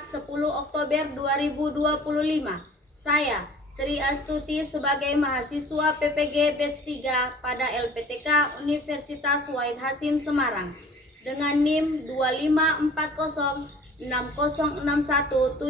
Jumat 10 Oktober 2025. Saya, Sri Astuti, sebagai mahasiswa PPG Batch 3 pada LPTK Universitas Wahid Hasim Semarang dengan NIM 2540606178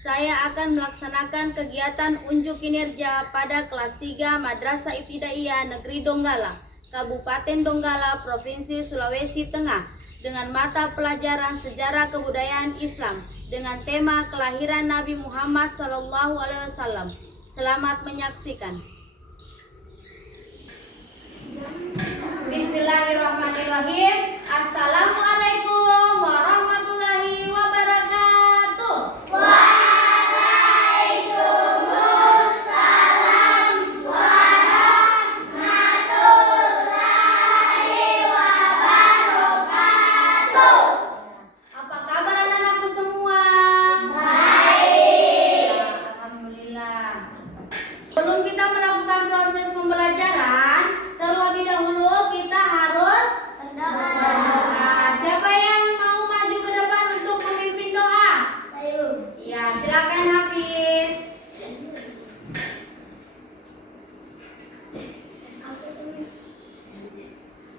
saya akan melaksanakan kegiatan unjuk kinerja pada kelas 3 Madrasah Ibtidaiyah Negeri Donggala, Kabupaten Donggala, Provinsi Sulawesi Tengah dengan mata pelajaran Sejarah Kebudayaan Islam dengan tema kelahiran Nabi Muhammad SAW. Selamat menyaksikan. Bismillahirrahmanirrahim. Assalamualaikum warahmatullahi wabarakatuh. Waalaikumsalam warahmatullahi wabarakatuh. Apa kabar anak-anakku semua? Baik. Alhamdulillah. Sebelum kita melakukan proses pembelajaran, terlebih dahulu kita harus berdoa. Siapa yang mau maju ke depan untuk memimpin doa? Saya. Ya, silakan Hafiz.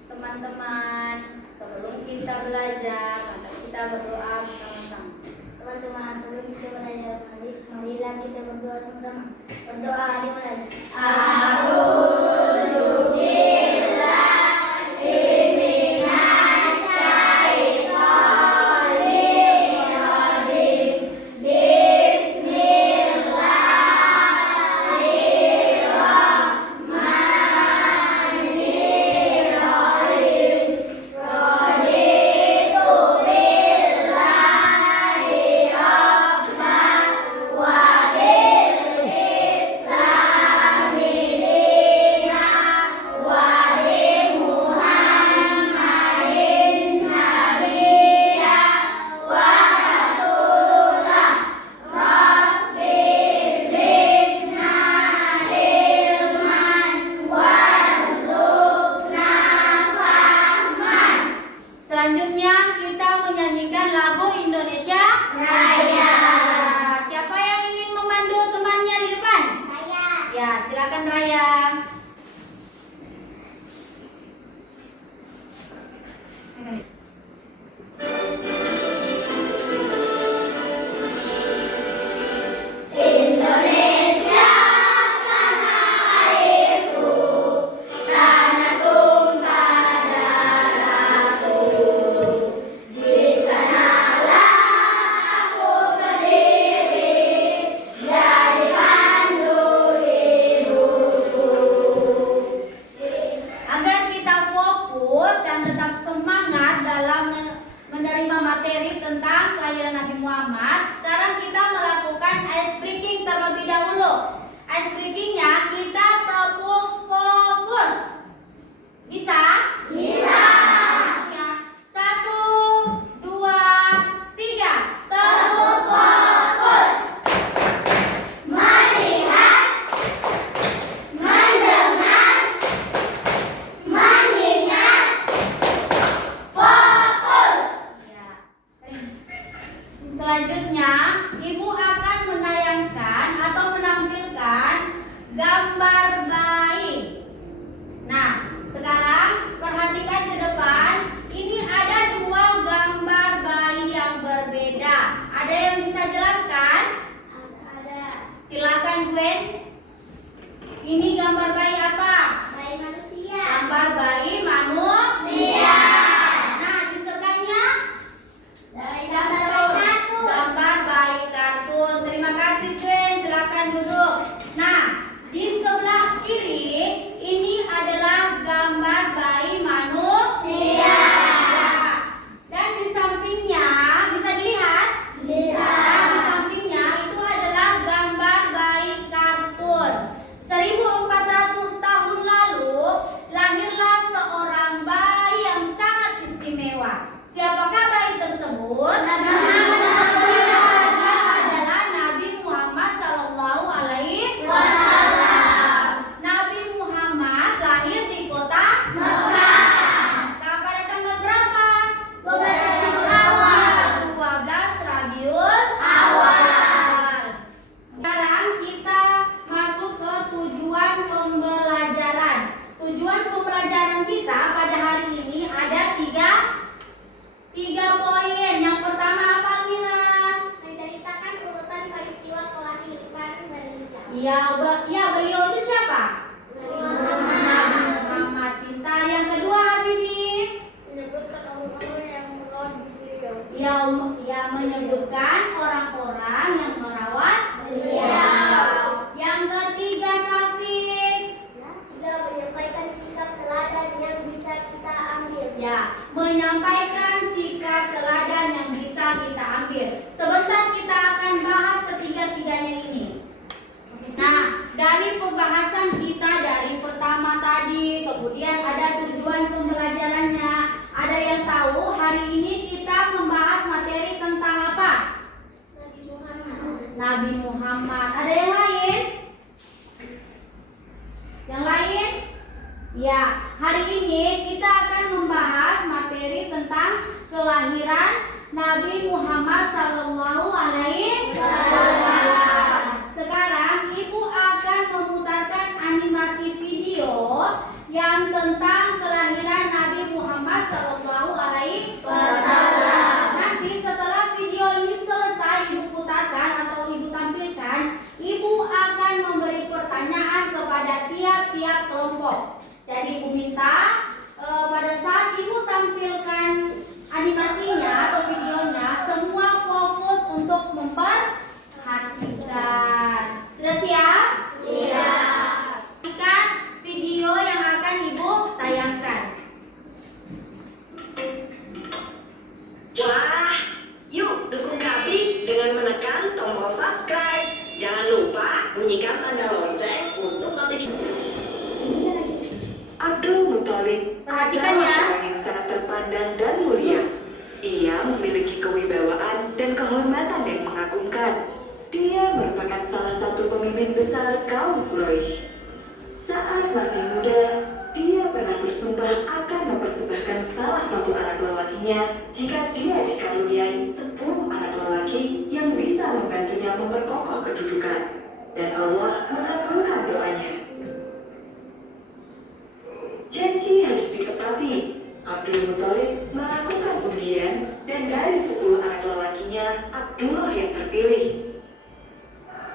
Teman-teman, sebelum kita belajar, mari kita berdoa bersama-sama. Teman-teman, sebelum kita belajar, marilah kita berdoa sama-sama. Berdoa dimulai. Selanjutnya kita menyanyikan lagu Indonesia Raya. Siapa yang ingin memandu temannya di depan? Saya. Ya, silakan Raya. Indonesia tanah airku, tanah tumpah darahku. Di sanalah aku berdiri, dari pandu ibuku. Agar kita fokus dan tetap semangat dalam menerima materi tentang kelahiran Nabi Muhammad, sekarang kita melakukan ice breaking terlebih dahulu. Ice breakingnya kita tepuk fokus. Bisa? Bisa. Ya. 1, 2, 3. Tepuk fokus. Melihat, mendengar, mengingat, fokus. Ya. Selanjutnya, Ibu akan menayangkan atau menampilkan gambar bayi. Nah, sekarang perhatikan ke depan. Ini ada 2 gambar bayi yang berbeda. Ada yang bisa jelaskan? Ada. Silakan Gwen. Ini gambar bayi apa? Bayi manusia. Gambar bayi manusia. Nah, di sebelahnya gambar bayi kartun. Terima kasih Gwen. Silakan duduk. Nah, di sebelah kiri ini adalah gambar bayi manusia. Dan di sampingnya bisa dilihat? Bisa. Nah, di sampingnya itu adalah gambar bayi kartun. 1400 tahun lalu lahirlah seorang bayi Ya, beliau itu siapa? Nabi Muhammad. Pintar. Yang kedua, Habibie. Menyebutkan orang-orang yang merawat beliau. Ya, menyebutkan orang-orang yang merawat Beliau. Yang ketiga, Syafiq. Tiga, menyampaikan sikap teladan yang bisa kita ambil. Ya, menyampaikan sikap teladan yang bisa kita ambil. Sebentar kita akan bahas ketiga-tiganya ini. Nah, dari pembahasan kita dari pertama tadi, kemudian ada tujuan pembelajarannya. Ada yang tahu hari ini kita membahas materi tentang apa? Nabi Muhammad. Nabi Muhammad. Ada yang lain? Yang lain? Ya, hari ini kita akan membahas materi tentang kelahiran Nabi Muhammad Sallallahu Alaihi Wasallam. Sekarang Ibu akan memutarkan animasi video yang tentang kelahiran Nabi Muhammad Sallallahu Alaihi Wasallam. Nanti setelah video ini selesai Ibu putarkan atau Ibu tampilkan, Ibu akan memberi pertanyaan kepada tiap-tiap kelompok. Jadi Ibu minta pada saat Ibu tampilkan animasinya atau videonya, semua fokus untuk memperhatikan. Sudah siap? Siap. Perhatikan video yang akan Ibu tayangkan. Wah, yuk dukung kami dengan menekan tombol subscribe. Jangan lupa bunyikan tanda lonceng untuk notifikasi. Abdul Muthalib Perhatikan adalah ya. orang yang sangat terpandang dan mulia. Ia memiliki kewibawaan dan kehormatan yang mengagumkan. Dia merupakan salah satu pemimpin besar kaum Quraisy. Saat masih muda, dia pernah bersumpah akan mempersembahkan salah satu anak lelakinya jika dia dikaruniai 10 anak lelaki yang bisa membantunya memperkokoh kedudukan. Dan Allah mengabulkan doanya. Janji harus ditepati. Abdul Muthalib melakukan undian dan dari 10 anak lelakinya, Abdullah yang terpilih.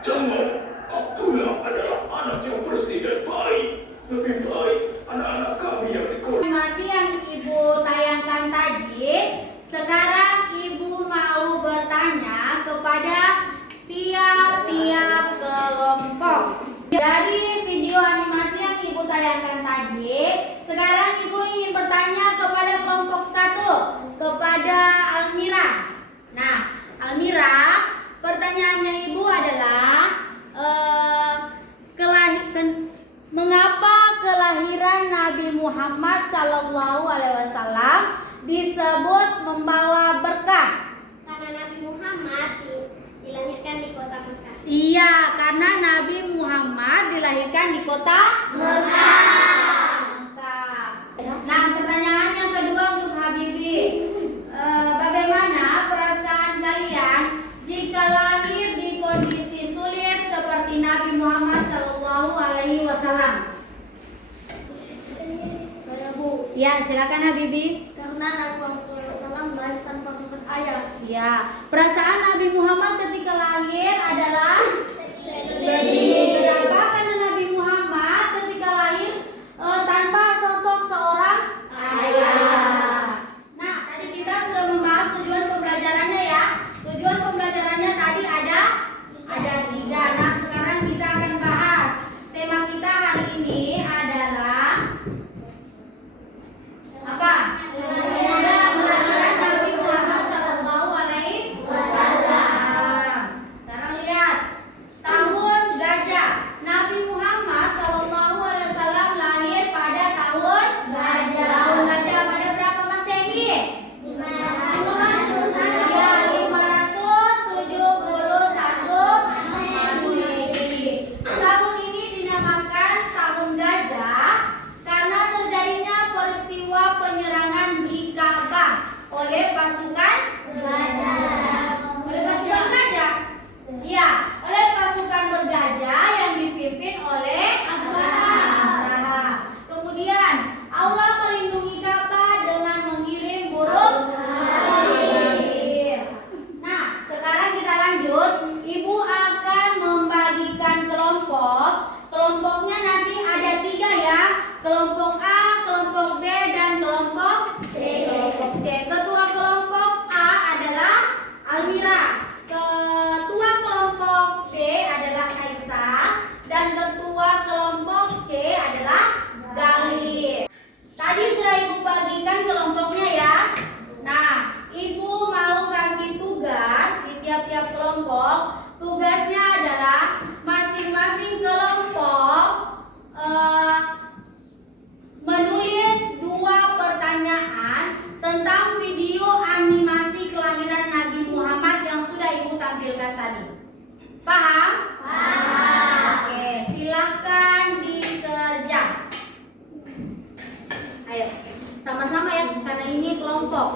Jangan, Abdullah adalah anak yang bersih dan baik. Lebih baik anak-anak kami yang dikorbankan. Animasi yang Ibu tayangkan tadi, sekarang Ibu mau bertanya kepada tiap-tiap kelompok. Dari video animasi yang Ibu tayangkan tadi, sekarang Ibu ingin bertanya kepada kelompok 1, kepada Almira. Nah, Almira, pertanyaannya Ibu adalah mengapa kelahiran Nabi Muhammad Sallallahu Alaihi Wasallam disebut membawa berkah? Karena Nabi Muhammad dilahirkan di kota Mekah. Iya, karena Nabi Muhammad dilahirkan di kota Mekah. Nah, pertanyaan yang kedua untuk Habibie. Bagaimana perasaan kalian jika lahir di kondisi sulit seperti Nabi Muhammad Sallallahu Alaihi Wasallam? Saya Bu, Ya, silakan Habibie. karena Nabi Muhammad SAW lahir tanpa sifat ayah. Ya, perasaan Nabi Muhammad ketika lahir adalah sedih. Kenapa? Karena Nabi Muhammad ketika lahir tanpa sosok seorang ayah. Nah, tadi kita sudah membahas tujuan pembelajarannya ya. Tujuan pembelajarannya tadi ada 3. Nah, sekarang kita akan bahas. Tema kita hari ini adalah apa? Kelahiran Nabi Muhammad Sallallahu Alaihi Wasallam. Sekarang lihat tahun gajah. tadi. Paham? Paham. Oke, silahkan dikerja. Ayo, sama-sama ya, karena ini kelompok.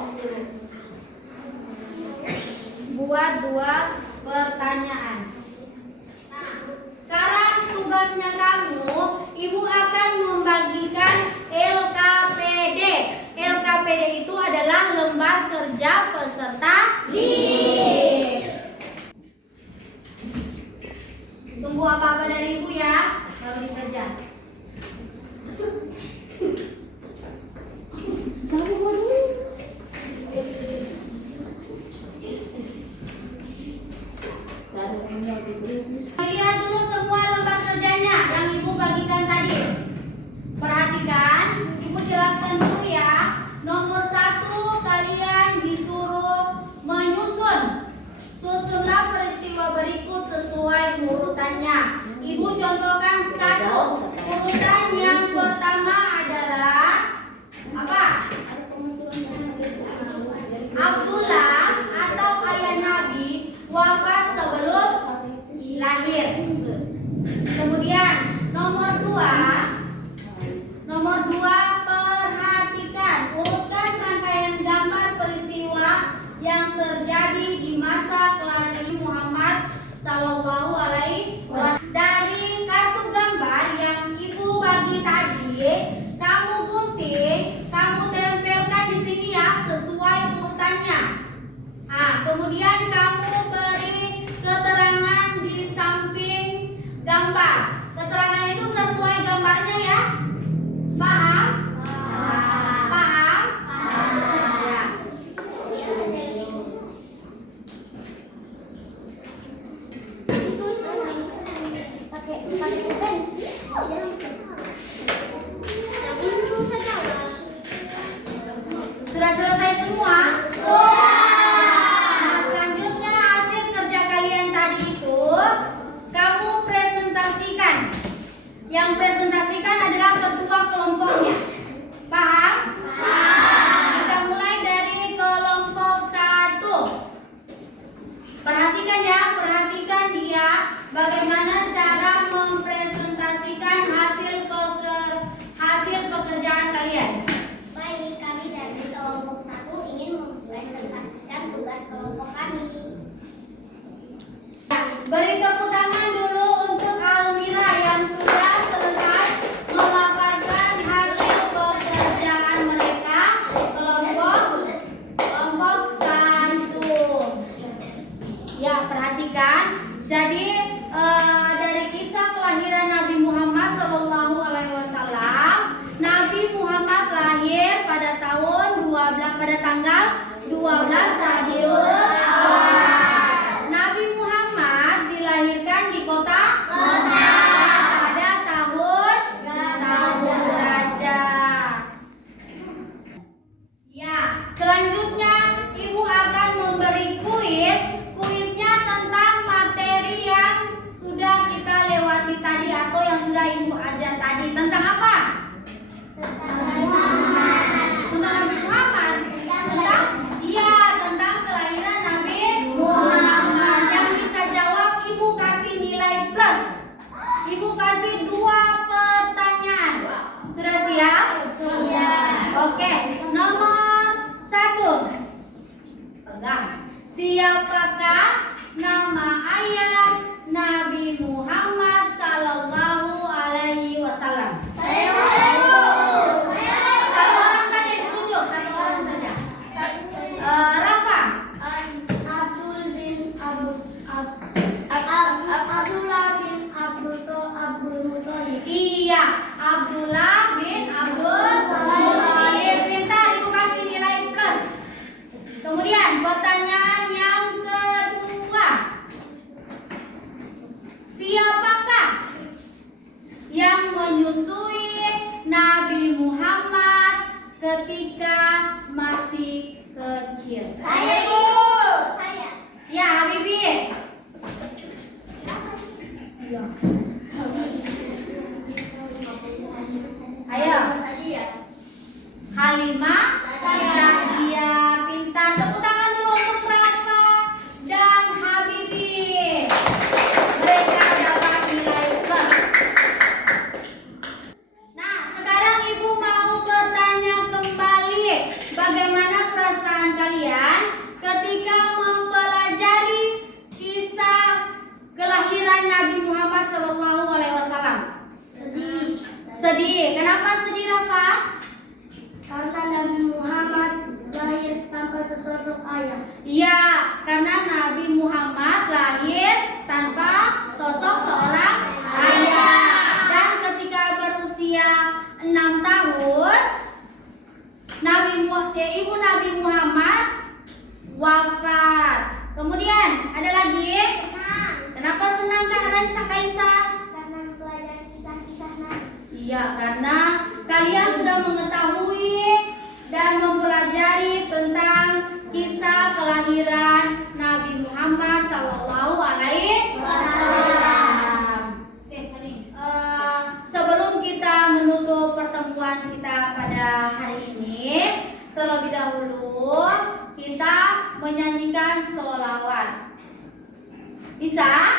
Buat 2 pertanyaan. Nah, sekarang tugasnya kamu, Ibu akan membagikan LKPD. LKPD itu adalah lembar kerja peserta didik. Tunggu apa-apa dari Ibu ya, kalau dikerja. Lihat dulu semua lembar kerjanya yang Ibu bagikan tadi. Perhatikan, Ibu jelaskan dulu ya. Nomor 1, kalian disuruh menyusun. Susunlah peristiwa berikut sesuai urutannya. Ibu contohkan 1. Urutan yang pertama adalah apa? Abdullah atau ayah Nabi wafat sebelum lahir. Kemudian nomor 2, perhatikan, urutkan rangkaian gambar peristiwa yang terjadi di masa kelahiran Muhammad Sallallahu Alaihi Wasallam. Dari kartu gambar yang Ibu bagi tadi, kamu gunting, kamu tempelkan di sini ya sesuai urutannya. Kemudian kamu beri keterangan di samping gambar. Keterangan itu sesuai gambarnya ya. Paham? Paham? Ya. Ditulis pakai pen. Sudah selesai semua? Nah, selanjutnya hasil kerja kalian tadi itu kamu presentasikan. Yang presentasikan adalah ketua kelompoknya. Paham? Kita mulai dari kelompok 1. Perhatikan ya, perhatikan dia bagaimana cara mempresentasikan hasil pekerjaan kalian. Baik, kami dari kelompok 1 ingin mempresentasikan tugas kelompok kami. Beri tepuk tangan dulu untuk Almira yang sudah selesai memaparkan hasil pekerjaan mereka kelompok 1. Ya, perhatikan. Jadi dari kisah kelahiran Nabi Muhammad Sallallahu Alaihi Wasallam, Nabi Muhammad lahir pada tanggal 12 Rabiul Awal. Nabi Muhammad dilahirkan di kota pada tahun gajah. Ya, selanjutnya Ibu akan memberi kuis. Kuisnya tentang materi yang sudah kita lewati tadi atau yang sudah Ibu ajar tadi. Tentang apa? Tentang Nabi Muhammad. Tentang kelahiran Nabi Muhammad. Yang bisa jawab Ibu kasih nilai plus. Ibu kasih 2 pertanyaan. Sudah siap? Siap. Oke, nomor 1. Pegang. Siapakah nama ayah Nabi Muhammad Sallallahu Alaihi Wasallam? Saya tahu. Satu orang saja ditunjuk, satu orang saja. Rafa. Abdullah bin Abdul Muthalib. Iya, Abdullah bin Abdul Muthalib. Pintar, Ibu kasih nilai plus. Kemudian pertanyaan yang kedua. Siapakah yang menyusui Nabi Muhammad ketika masih kecil? Saya, Ibu. Saya. Ya, Habibie. Ayo. Halimah. Dia pintar. Tepuk tangan dulu untuk Rafa dan Habibie. Shallallahu Alaihi Wasallam? Sedih. Sedih. Kenapa sedih, Rafa? Karena Nabi Muhammad lahir tanpa sesosok ayah. Iya, karena Nabi Muhammad lahir tanpa sosok seorang ayah. Dan ketika berusia 6 tahun, ibu Nabi Muhammad wafat. Kemudian ada lagi? Kenapa senang Kak Raisa Kaisa? Karena mempelajari kisah-kisah Nabi. Iya, karena kalian sudah mengetahui dan mempelajari tentang kisah kelahiran Nabi Muhammad Sallallahu Alaihi Wasallam. Oke, sebelum kita menutup pertemuan kita pada hari ini, terlebih dahulu kita menyanyikan sholawat. Bisa?